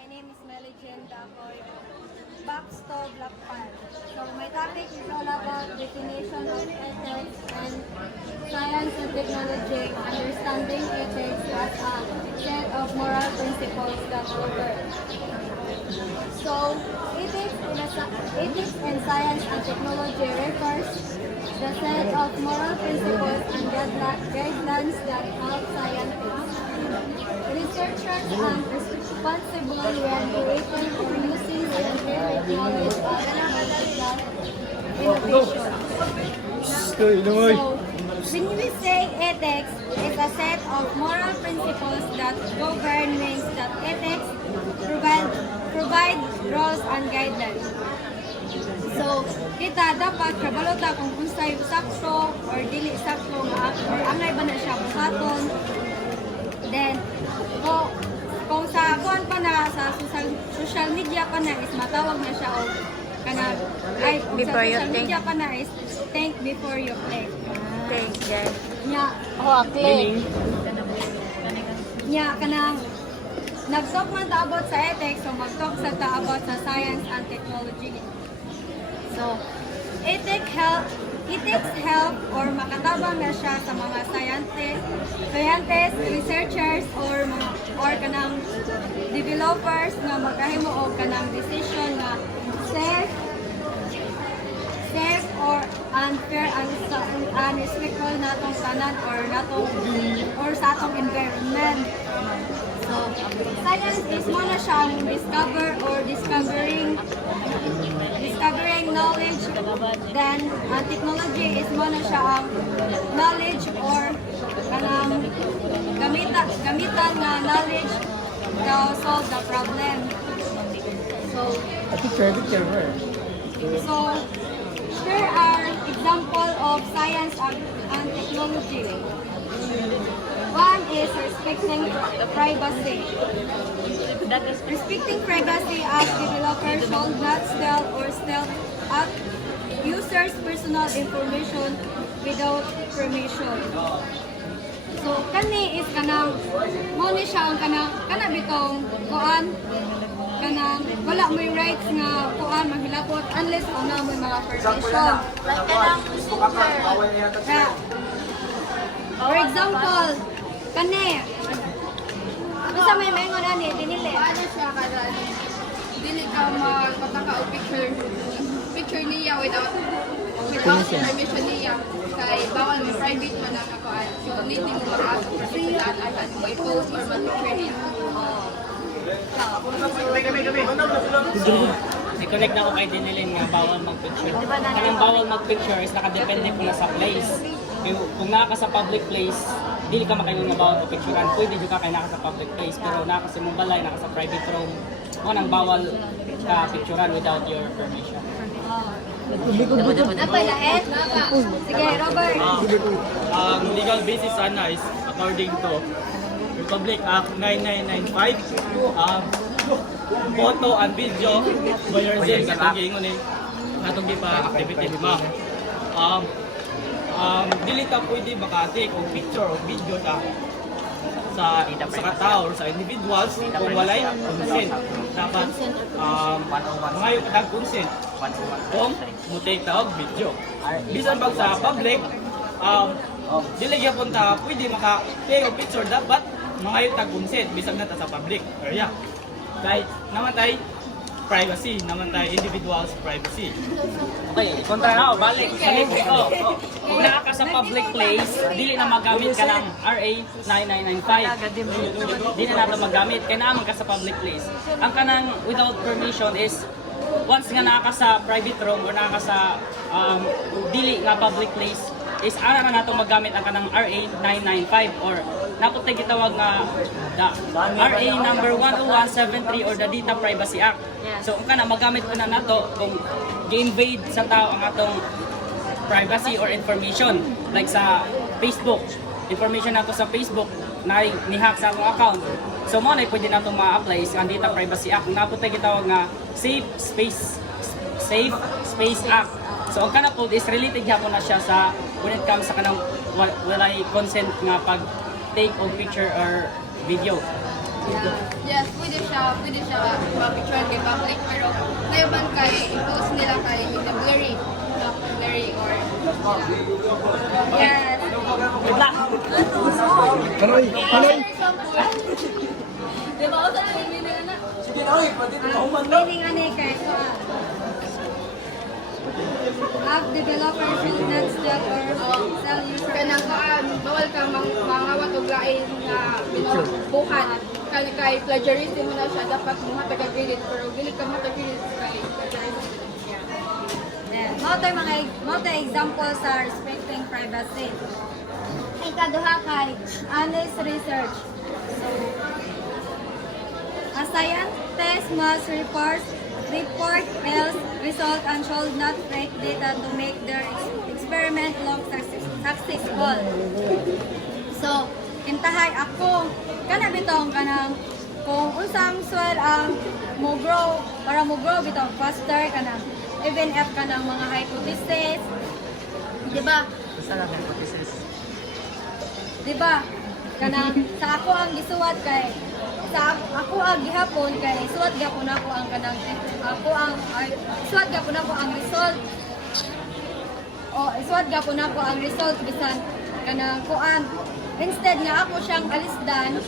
my name is Melly Jen Dacoy, Backstore Blackpan. So my topic is all about definition of ethics and science and technology, understanding ethics as a set of moral principles that govern. So ethics and science and technology refers the set of moral principles and guidelines that help scientists, researchers, and responsible when creating or using scientific knowledge as technological innovation. So, when we say ethics is a set of moral principles that govern, means that ethics provide rules and guidelines. So, kita dapat kabalota kung unsay sakto or dili sakto nga or angay ba na siya buhaton. Then, kung sa kuan pa na sa social media pa na is matawag na siya o kana ay kung sa social media pa na is think before you click. Think, yes. Nya, click. Nya kanang nag-talk man ta about sa ethics, so mag-talk sa ta about sa science and technology. So, ethics help or makatabang na siya sa mga scientists, researchers, or kanang developers nga magkahimo og kanang decision nga safe or unfair and respectful natong tanan or sa atong environment. So, science is mo na siyang discovering knowledge, then technology is mo na siya ang knowledge or kanang gamitan nga knowledge to solve the problem. So here are example of science and technology. One is respecting privacy. Respecting privacy as developers should not steal out users' personal information without permission. So kani is kanang mo ni siya ang kana bitong kuan kanang wala mo yung rights nga kuan maghilapot unless una mo mga permission. Like kanang messenger. For example, kani basta may maingon ani dinili. Paano siya kada dili ka magpataka o picture niya without permission niya kay bawal may private man ang kakuan. So need mo makaasa personal ayan mo i-post or mag-picture niya. I-connect na ako kay Dinilin nga bawal mag-picture. Kanang bawal mag-picture is nakadepende po na sa place. Kung naka sa public place, dili ka makaingon nga bawal mag-picturean. Pwede di ka kay naka sa public place. Pero naka sa mong balay, naka sa private room, mo nang bawal ka picturean without your permission. Napay lahat? Sige, Robert. Ang legal basis sana is according to Republic Act 9995, photo and video by yourself katong giingon ni atong gipa activity lima. Dili ta pwede makatake og picture o video sa katao or sa individuals kung walay consent. Dapat mangayo ka tag consent kung mo-take ta og video. Bisan pag sa public, dili gyapon ta pwede maka-take og picture, dapat mangayo tag consent bisan na ta sa public area. Kahit naman tayo privacy, naman tayo individual's privacy. Okay, kontra na ako, balik. Salita ko. Kung naka ka sa public place, dili na magamit ka ng RA 9995. Dili na nato magamit, kaya naman ka sa public place. Ang kanang without permission is, once nga naka sa private room or naka sa dili nga public place, is ana na nato magamit ang kanang RA 995 or naputay gitawag nga RA number 10173 or the Data Privacy Act. So kung kana magamit ko na nato kung gi-invade sa tao ang atong privacy or information, like sa Facebook, information nato sa Facebook na ni-hack sa akong account. So mo na pwede nato ma-apply sa Data Privacy Act. Naputay gitawag nga Safe Space Act. So ang kana po is related gyapon na siya sa when it comes sa kanang walay consent nga pag take of picture or video. Yes, pwede pwede siya ma-picture kay public, pero ngayon kay i-post nila kay in the blurry, or Yes. Good luck! Di ba? Ito na yung meaning na. Meaning ano yung kaya ko app developer should not steal or sell user. kanang bawal ka mangawat og lain nga buhat kay plagiarism mo na siya, dapat mo taga-credit, pero dili ka mata-credit kay plagiarism. Mga example sa respecting privacy. Ikaduha kay honest research. So, a scientist must report else result and should not fake data to make their experiment long successful. So, intahay ako kana bitong kanang kung usang swell ang mo grow para mo grow bitong faster kanang even if kanang mga hypothesis, di ba? Di ba? Kanang sa ako ang gisuwat kay sa ako ang gihapon kay suwat gyapon ako ang kanang suwat gyapon ako ang result. O suwat gyapon ako ang result bisan kanang kuan instead nga ako siyang alisdan.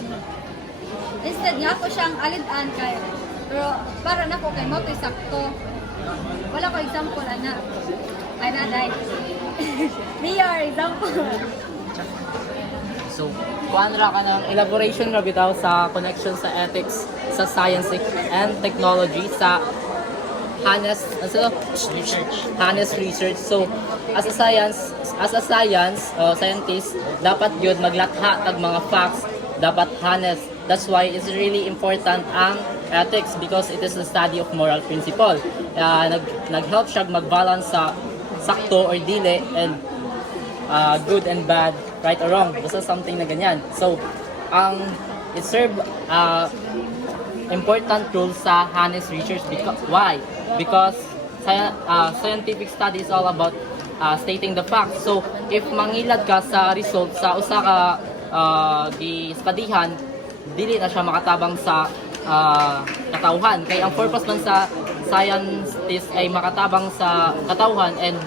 Instead nga ako siyang alidan kay pero para nako kay mo to sakto. Wala ko example ana. Ay na dai. Mayor example. So, kuan ra ka ng elaboration ra bitaw sa connection sa ethics sa science and technology sa honest research. So, as a scientist, dapat yun maglatha tag mga facts, dapat honest. That's why it's really important ang ethics because it is the study of moral principle. Nag-help siya mag-balance sa sakto or dili and good and bad, right or wrong. Basta something na ganyan. So, it serve important role sa honest research. Why? Because scientific study is all about stating the facts. So, if mangilad ka sa result sa usa ka gi-studyhan, dili na siya makatabang sa katawhan. Kaya ang purpose man sa scientist ay makatabang sa katawhan and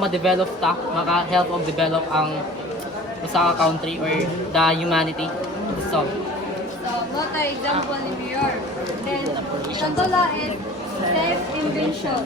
ma-develop ta, maka-help of develop ang usa ka country or the humanity. So, Mga example ni Mayor. Then, kantola is self-invention.